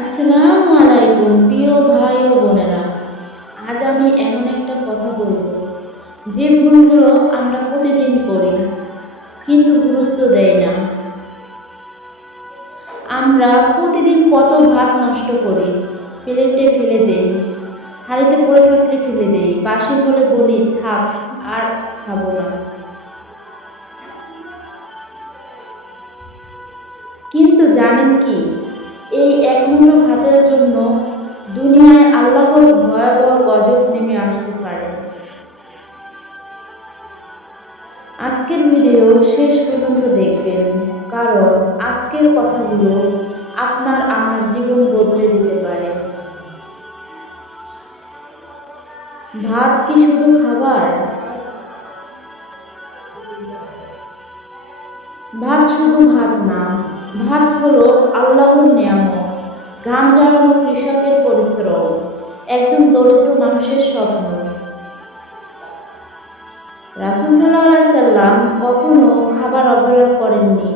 আসসালামু আলাইকুম প্রিয় ভাই ও বোনেরা। আজ আমি এমন একটা কথা বলবো যে ভুলগুলো আমরা প্রতিদিন করি কিন্তু গুরুত্ব দেই না। আমরা প্রতিদিন কত ভাত নষ্ট করি, প্লেটে ফেলে দেই, হাঁড়িতে পড়ে থাকলে ফেলে দেই, বাসি হলে বলি থাক আর খাবো না। কিন্তু জানেন কি, এই এক মুঠো ভাতের জন্য দুনিয়ায় আল্লাহর ভয়াবহ গজব নেমে আসতে পারে। আজকের ভিডিও শেষ পর্যন্ত দেখবেন, কারণ আজকের কথাগুলো আপনার আমার জীবন বদলে দিতে পারে। ভাত কি শুধু খাবার? ভাত শুধু ভাত না, ভাত হলো আল্লাহর নিয়ামত, ঘাম ঝরানো কৃষকের পরিশ্রম, একজন দরিদ্র মানুষের স্বপ্ন। রাসূল সাল্লাল্লাহু আলাইহি সাল্লাম কখনো খাবার অবহেলা করেননি।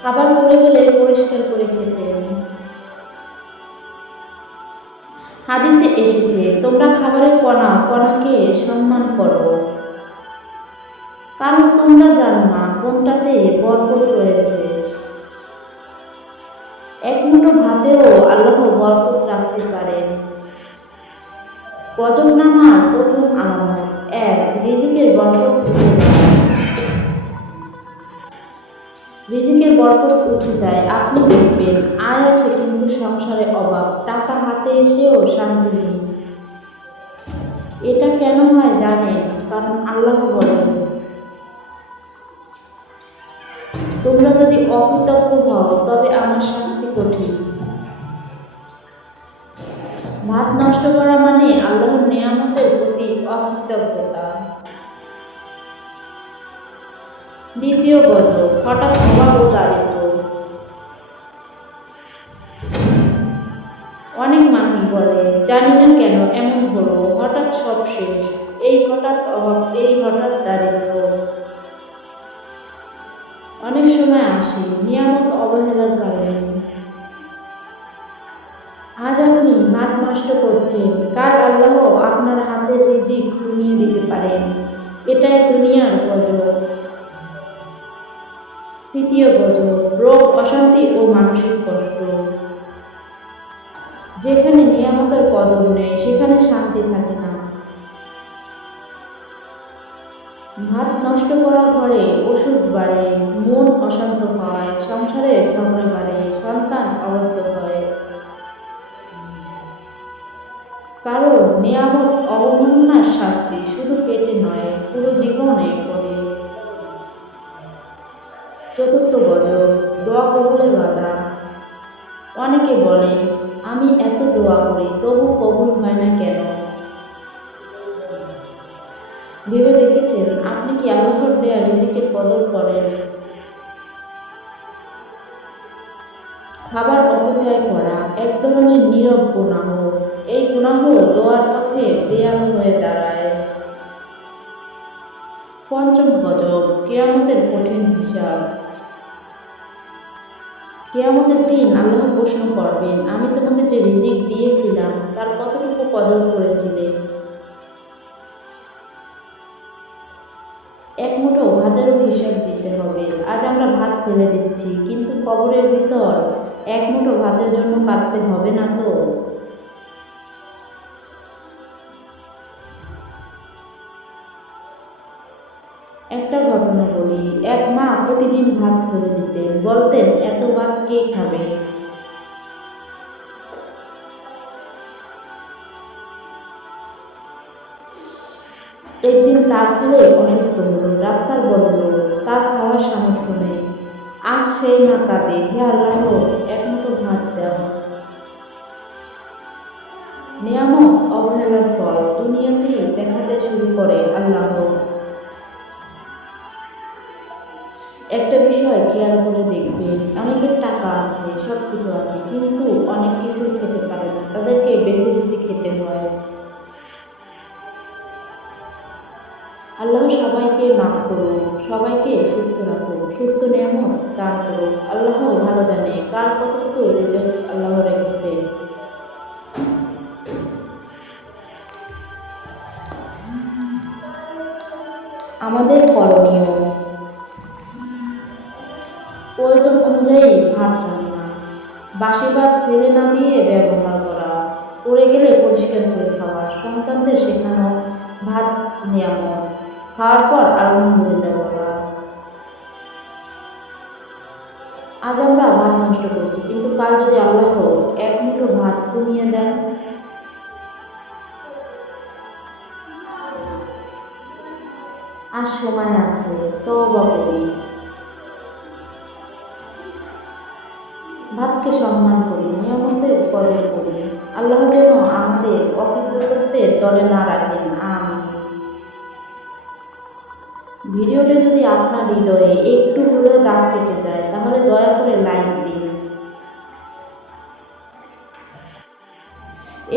খাবার পড়ে গেলে পরিষ্কার করে খেতেন। হাদিসে এসেছে, তোমরা খাবারের কণা কণাকে সম্মান করো, কারণ তোমরা জানো না কোনটাতে বরকত রয়েছে। এক মুঠো ভাতেও আল্লাহ বরকত রাখতে পারেন। গজব নামার প্রথম আলামত, এক, রিজিকের বরকত উঠে যায়। রিজিকের বরকত উঠে যায়। আপনি দেখবেন আয় আছে কিন্তু সংসারে অভাব, টাকা হাতে এসেও শান্তি নেই। এটা কেন হয় জানেন? কারণ আল্লাহ বলেন, তোমরা যদি অকৃতজ্ঞ হও তবে আমার শাস্তি কঠিন। ভাত নষ্ট করা মানে আল্লাহর নিয়ামতের প্রতি অকৃতজ্ঞতা। দ্বিতীয় গজব, হঠাৎ অভাব ও দারিদ্র। অনেক মানুষ বলে, জানি না কেন এমন হলো, হঠাৎ সব শেষ, এই হঠাৎ অভাব, এই হঠাৎ দারিদ্র। অনেক সময় আসে নিয়ামত অবহেলার কারণে। আজ আপনি ভাত নষ্ট করছেন, কাল আল্লাহ আপনার হাতের রিজিক কমিয়ে দিতে পারেন। এটাই দুনিয়ার গজব। তৃতীয় গজব, রোগ, অশান্তি ও মানসিক কষ্ট। যেখানে নিয়ামতের কদর নেই সেখানে শান্তি থাকে না। ভাত নষ্ট করা ঘরে ওষুধ বাড়ে, মন অশান্ত হয়, সংসারে ঝগড়া বাড়ে, সন্তান অবদ্ধ হয়। কারণ নিয়ামত অবমাননার শাস্তি শুধু পেটে নয়, পুরো জীবনে পড়ে। চতুর্থ গজব, দোয়া কবুলে বাধা। অনেকে বলে, আমি এত দোয়া করি তবু কবুল হয় না কেন? ভেবে দেখেছেন আপনি কি আল্লাহর দেয়া রিজিকের কদর করেন? খাবার অপচয় করা এক ধরনের নীরব গুনাহ। এই গুনাহ দোয়ার পথে দেয়াল হয়ে দাঁড়ায়। পঞ্চম গজব, কিয়ামতের কঠিন হিসাব। কিয়ামতের দিন আল্লাহ প্রশ্ন করবেন, আমি তোমাকে যে রিজিক দিয়েছিলাম তার কতটুকু কদর করেছিলে? এক মুঠো ভাতেরও হিসাব দিতে হবে। আজ আমরা ভাত ফেলে দিচ্ছি, কিন্তু কবরের ভিতর এক মুঠো ভাতের জন্য কাঁদতে হবে না তো? একটা ঘটনা বলি, এক মা প্রতিদিন ভাত ফেলে দিতেন, বলতেন এত ভাত কে খাবে? একদিন তার ছেলে অসুস্থ হলো। ডাক্তার বলল তার খাওয়ার সামর্থ্য নেই। আজ সেই মা কাঁদে, হে আল্লাহ, এক মুঠো ভাত দাও। নিয়ামত অবহেলার ফল দুনিয়াতেই দেখাতে শুরু করে আল্লাহ। একটা বিষয় খেয়াল করে দেখবেন, অনেকের টাকা আছে, সব কিছু আছে, কিন্তু অনেক কিছু খেতে পারে না, তাদেরকে বেছে বেছে খেতে হয়। আল্লাহ সবাইকে মাফ করুক, সবাইকে সুস্থ রাখুক, সুস্থ নিয়ামত দান করুক। আল্লাহ ভালো জানে কার কতটুকু রিজিক আল্লাহ রেখেছে। আমাদের করণীয় প্রয়োজন অনুযায়ী ভাত রান্না, বাসি ভাত ফেলে না দিয়ে ব্যবহার করা, পড়ে গেলে পরিষ্কার করে খাওয়া, সন্তানদের শেখানো ভাত নিয়ামত, খাওয়ার পর আলহামদুলিল্লাহ বলা। আজ আমরা ভাত নষ্ট করছি, কিন্তু কাল যদি আল্লাহ এক মুঠো ভাত কমিয়ে দেন, আর সময় আছে, তওবা করি, ভাতকে সম্মান করি, নিয়ামতের কদর করি। আল্লাহ যেন আমাদের অকৃতজ্ঞদের দলে না রাখেন, আমিন। ভিডিওটি যদি আপনার হৃদয়ে একটু হলেও দাগ কেটে যায়, তাহলে দয়া করে লাইক দিন।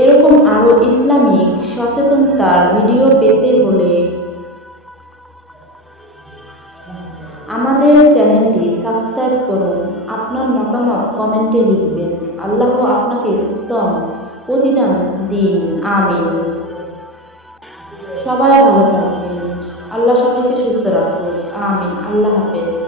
এরকম আরও ইসলামিক সচেতনতার ভিডিও পেতে হলে আমাদের চ্যানেলটি সাবস্ক্রাইব করুন। আপনার মতামত কমেন্টে লিখবেন। আল্লাহ আপনাকে উত্তম প্রতিদান দিন, আমিন। সবাই ভালো থাকবেন, আল্লাহ সবাইকে সুস্থ রাখুন, আমিন। আল্লাহ হাফেজ।